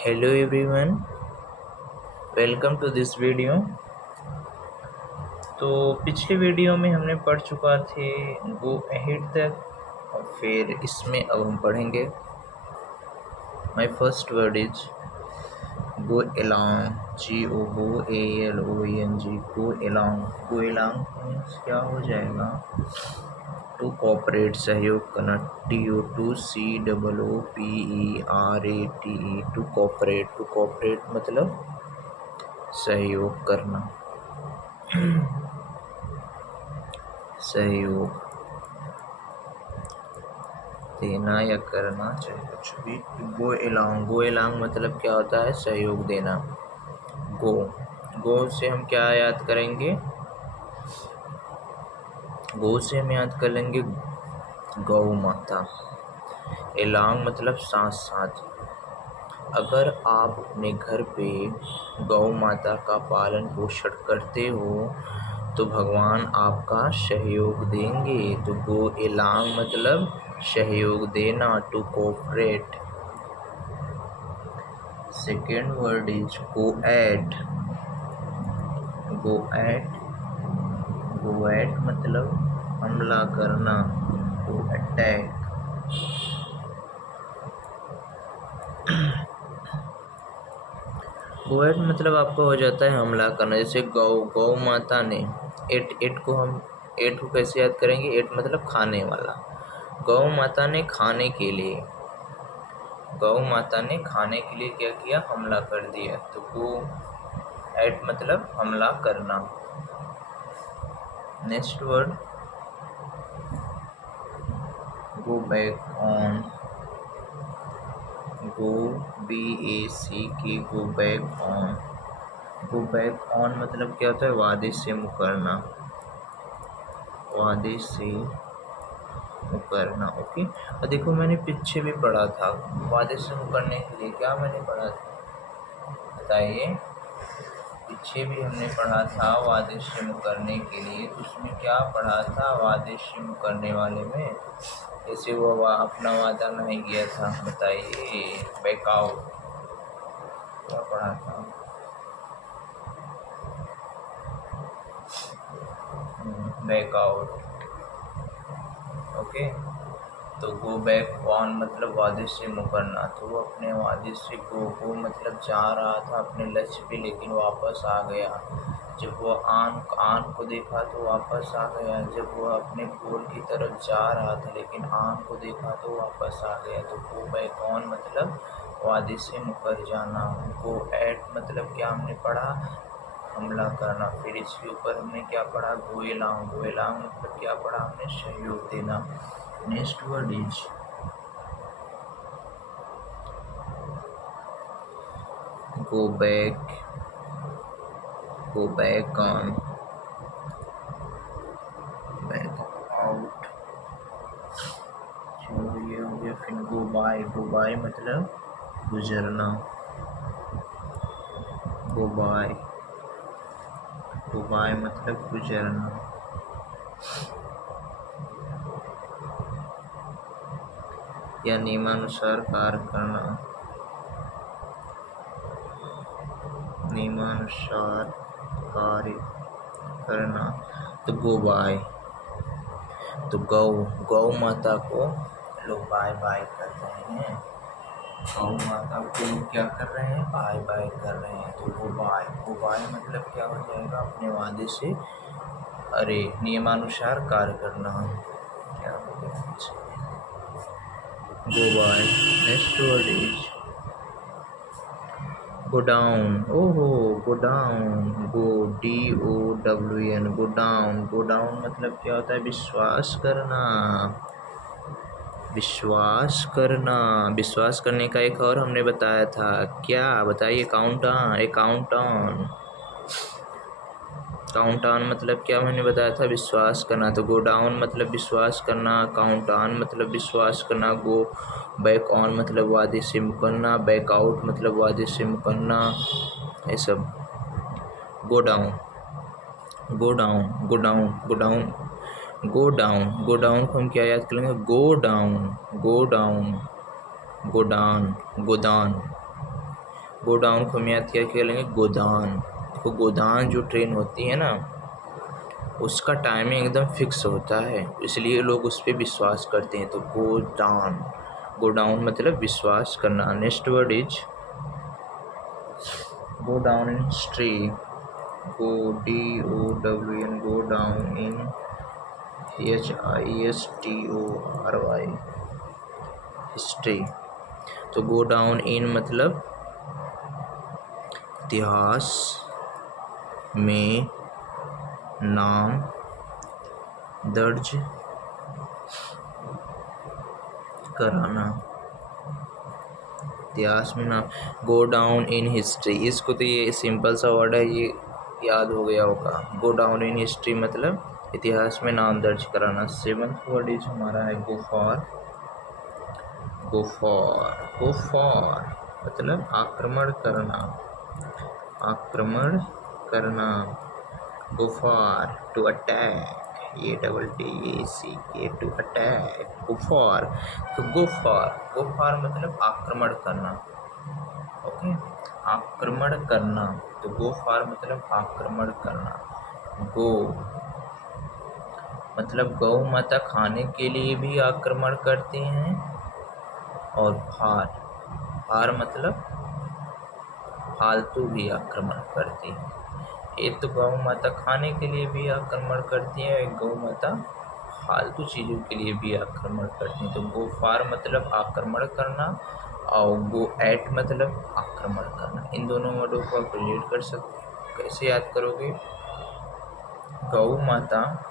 Hello everyone, welcome to this video. तो पिछले video में हमने पढ़ चुका थे गो अहेड तक और फिर इसमें अब हम पढ़ेंगे my first word is go along. GOOALONG go along. Go along means क्या हो जाएगा? टू कोऑपरेट, सहयोग करना। TOOCOOPERATE to cooperate. To cooperate मतलब सहयोग करना, सहयोग देना या करना, चाहे कुछ भी। गो एलॉन्ग, गो एलॉन्ग मतलब क्या होता है? सहयोग देना। गो, गो से हम क्या याद करेंगे? गो से हम याद कर लेंगे गौ माता। एलॉन्ग मतलब साथ साथ। अगर आप अपने घर पे गौ माता का पालन पोषण करते हो तो भगवान आपका सहयोग देंगे। तो गो एलॉन्ग मतलब सहयोग देना, to cooperate. Second word is go at. Go at, go at मतलब हमला करना, टू अटैक। गो एट मतलब आपका हो जाता है हमला करना। जैसे गौ, गौ माता ने, एट, एट को हम, एट को कैसे याद करेंगे? एट मतलब खाने वाला। गौ माता ने खाने के लिए, गौ माता ने खाने के लिए क्या किया? हमला कर दिया। तो गो एट मतलब हमला करना। Next word go back on. Go BACK, go back on. Go back on मतलब क्या होता है? वादे से मुकरना, वादे से मुकरना। ओके, और देखो मैंने पीछे भी पढ़ा था वादे से मुकरने के लिए। क्या मैंने पढ़ा था बताइए? पीछे भी हमने पढ़ा था वादे से मुकरने के लिए। तो उसमें क्या पढ़ा था वादे से मुकरने वाले में? जैसे वो अपना वादा नहीं किया था, बताइए। बैकआउट, क्या पढ़ा था? बैकआउट। ओके, तो गो बैक ऑन मतलब वादे से मुकरना। तो वो अपने वादे से गो मतलब जा रहा था अपने लक्ष्य पे, लेकिन वापस आ गया। जब वो आन को देखा तो वापस आ गया। जब वो अपने गोल की तरफ जा रहा था लेकिन आन को देखा तो वापस आ गया। तो गो बैक ऑन मतलब वादे से मुकर जाना। गो एट मतलब क्या हमने पढ़ा? हमला करना। फिर इसके ऊपर हमने क्या पढ़ा? गो एलॉन्ग। गो एलॉन्ग मतलब क्या पढ़ा हमने? सहयोग देना। Next word is go back, go back on, back out। चलो ये हो गया। फिर go by, go by मतलब गुजरना। go by, go by मतलब गुजरना। या नियमानुसार कार्य करना, नियमानुसार कार्य करना। तो गो बाय, तो गौ, गौ माता को लोग बाय बाय कर रहे हैं। गौ माता को क्या कर रहे हैं? बाय बाय कर रहे हैं। तो गो बाय, गो बाय मतलब क्या हो जाएगा? अपने वादे से, अरे नियमानुसार कार्य करना। क्या हो गया? Go by. Next word is go down. ओहो, go down. Go DOWN, go down. Go down मतलब क्या होता है? विश्वास करना, विश्वास करना। विश्वास करने का एक और हमने बताया था, क्या बताइए? Count on, count on. Count on मतलब क्या मैंने बताया था? विश्वास करना। तो गो डाउन मतलब विश्वास करना, काउंट ऑन मतलब विश्वास करना, गो बैक ऑन मतलब वादे से मुकरना, बैक आउट मतलब वादे से मुकरना, ये सब। गो down, go down, go down, go down, go down. Go down को हम क्या याद कर लेंगे? गो डाउन, गो डाउन, गोडान, गोदान। गो डाउन को हम याद क्या लेंगे, गोदान। तो गोदान जो ट्रेन होती है ना, उसका टाइमिंग एकदम फिक्स होता है, इसलिए लोग उस पर विश्वास करते हैं। तो गो डाउन मतलब विश्वास करना। Next word is go down in history. Go DOWN, go down in HISTORY, history. तो गो डाउन इन मतलब इतिहास में नाम दर्ज कराना। इतिहास में नाम, गो डाउन इन हिस्ट्री, इसको तो ये सिंपल सा वर्ड है, ये याद हो गया होगा। गो डाउन इन हिस्ट्री मतलब इतिहास में नाम दर्ज कराना। 7th वर्ड इज हमारा है गो फॉर। गो फॉर मतलब आक्रमण करना। आक्रमण करना। गो फॉर टू अटैक, ये TAC, to attack. Go for, तो गो फॉर मतलब आक्रमण करना। ओके, आक्रमण करना। तो गो फॉर मतलब आक्रमण करना। गो मतलब गौ माता खाने के लिए भी आक्रमण करते हैं, और फार मतलब फालतू भी आक्रमण करती है। एक तो गौ माता खाने के लिए भी आक्रमण करती है, एक गौ माता फालतू चीज़ों के लिए भी आक्रमण करती है। तो गो फार मतलब आक्रमण करना, और गो एट मतलब आक्रमण करना। इन दोनों वर्डों को आप रिलेट कर सकते। कैसे याद करोगे, गौ माता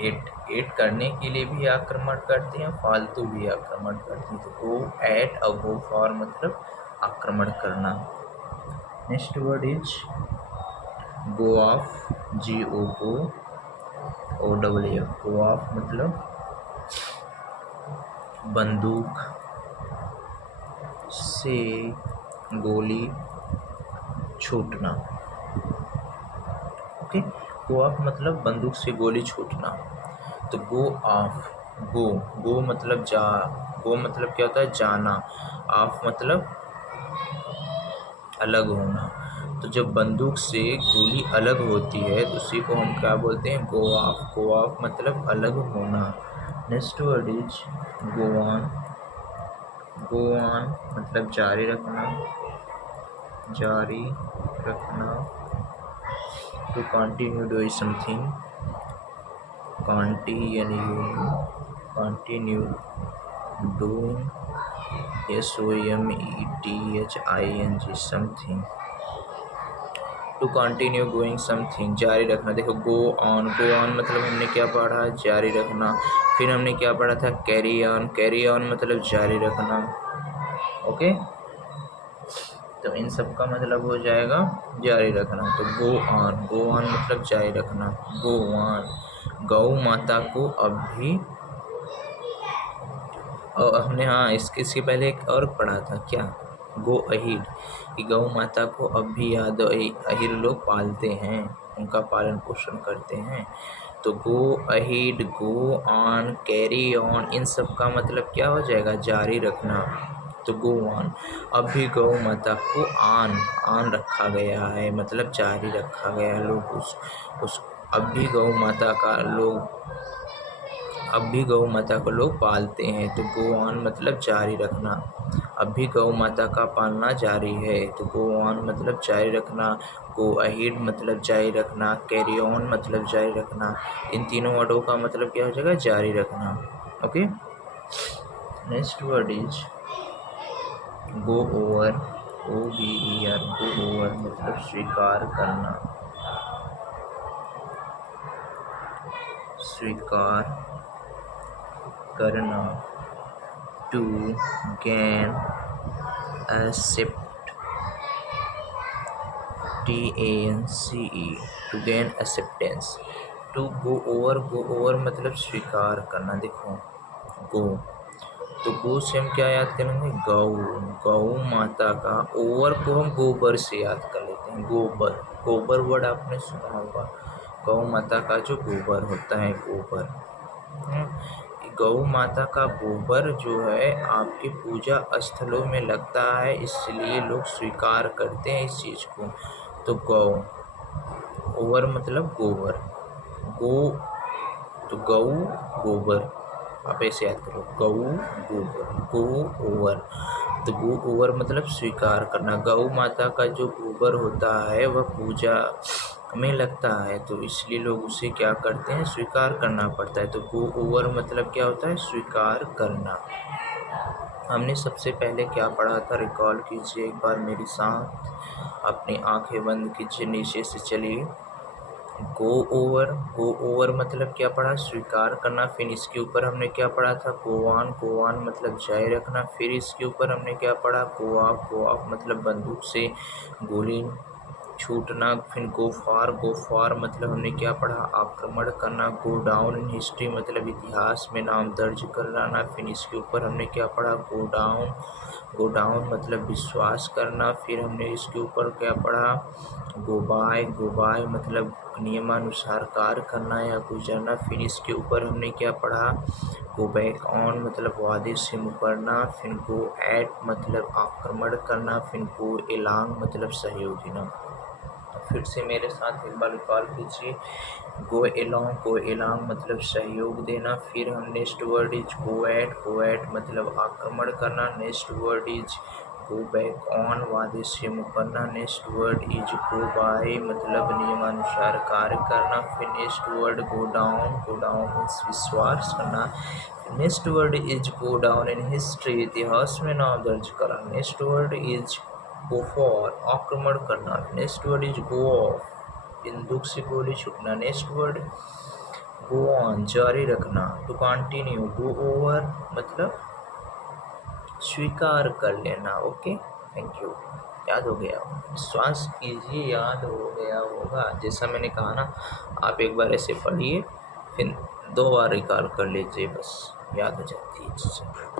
एट करने के लिए भी आक्रमण करती हैं, फालतू भी आक्रमण करती हैं। तो गो एट और गो फॉर मतलब आक्रमण करना। Next word is go of, GOOFF। Go of मतलब बंदूक से गोली छूटना। ओके, गो ऑफ मतलब बंदूक से गोली छूटना। तो गो ऑफ, गो मतलब जा, गो मतलब क्या होता है, जाना। ऑफ मतलब अलग होना। तो जब बंदूक से गोली अलग होती है तो उसी को हम क्या बोलते हैं, गो ऑफ। गो ऑफ मतलब अलग होना। Next word is go on. Go on मतलब जारी रखना। जारी रखना। To continue doing something. Continue doing, SOMETHING something. To continue going something, जारी रखना। देखो गो ऑन मतलब हमने क्या पढ़ा, जारी रखना। फिर हमने क्या पढ़ा था, कैरी ऑन मतलब जारी रखना। ओके, तो इन सब का मतलब हो जाएगा जारी रखना। तो गो ऑन मतलब जारी रखना। गो ऑन, गौ माता को अब भी, और हमने इसके पहले एक और पढ़ा था क्या, गो अहीड, कि गौ माता को अब भी याद अहीर लोग पालते हैं, उनका पालन पोषण करते हैं। तो गो अहीड, गो ऑन, कैरी ऑन, इन सब का मतलब क्या हो जाएगा, जारी रखना। तो गो ऑन, अब भी गौ माता को ऑन रखा गया है, मतलब जारी रखा गया है। लोग उस अब भी गौ माता का लोग अब भी गौ माता को लोग पालते हैं। तो गो ऑन मतलब जारी रखना। अब भी गौ माता का पालना जारी है। तो गो ऑन मतलब जारी रखना। गो अहेड मतलब जारी रखना। कैरी ऑन मतलब जारी रखना। इन तीनों वर्डों का मतलब क्या हो जाएगा, जारी रखना। Okay, next word is go over. OVER, go over मतलब स्वीकार करना। स्वीकार करना। To gain accept, TANCE, to gain acceptance. To go over मतलब स्वीकार करना। देखो गो, तो गो से हम क्या याद करेंगे, गौ माता का। ओवर को हम गोबर से याद कर लेते हैं। गोबर वर्ड आपने सुना होगा, गौ माता का जो गोबर होता है, गोबर। गौ माता का गोबर जो है आपके पूजा स्थलों में लगता है, इसलिए लोग स्वीकार करते हैं इस चीज़ को। तो गौ, ओवर मतलब गोबर, गो तो गौ गोबर, आप ऐसे याद करो, गौ गोबर, गो ओवर। तो गो ओवर मतलब स्वीकार करना। गौ माता का जो गोबर होता है वह पूजा में लगता है, तो इसलिए लोग उसे क्या करते हैं, स्वीकार करना पड़ता है। तो गो ओवर मतलब क्या होता है, स्वीकार करना। हमने सबसे पहले क्या पढ़ा था, रिकॉल कीजिए एक बार मेरे साथ, अपनी आंखें बंद कीजिए, नीचे से चलिए। गो ओवर, गो ओवर मतलब क्या पढ़ा, स्वीकार करना। फिर इसके ऊपर हमने क्या पढ़ा था, गोवान, गोवान मतलब जारी रखना। फिर इसके ऊपर हमने क्या पढ़ा, गोआफ, गोआफ मतलब बंदूक से गोली छूटना। फिर गोफार, गोफार मतलब हमने क्या पढ़ा, आक्रमण करना। गो डाउन इन हिस्ट्री मतलब इतिहास में नाम दर्ज कराना। फिर इसके ऊपर हमने क्या पढ़ा, गो डाउन, गो डाउन मतलब विश्वास करना। फिर हमने इसके ऊपर क्या पढ़ा, गो बाय, गो बाय मतलब नियमानुसार कार्य करना या गुजरना। फिर इसके ऊपर हमने क्या पढ़ा, गो बैक ऑन मतलब वादे से मुकरना। फिर गो एट मतलब आक्रमण करना। फिर गो एलांग मतलब सहयोग देना। फिर से मेरे साथ एक बार रिकॉल कीजिए, गो एलॉन्ग, गो एलॉन्ग मतलब सहयोग देना। फिर हम next word is go at, go at मतलब आक्रमण करना। Next word is go back on, वादे से मुकरना। Next word is go by मतलब नियमानुसार कार्य करना। फिर next word go down, go down means विश्वास करना। Next word is go down in history, इतिहास में नाम दर्ज करना। Next word is go for, आक्रमण करना। Next word is go off, बंदूक से गोली छूटना। नेक्स्ट वर्ड गो ऑन, जारी रखना, टू कंटिन्यू। गो ओवर मतलब स्वीकार कर लेना। Okay, thank you. याद हो गया, विश्वास कीजिए याद हो गया होगा। जैसा मैंने कहा ना, आप एक बार ऐसे पढ़िए, फिर 2 बार रिकॉल कर लीजिए, बस याद हो जाती है चीज़ें।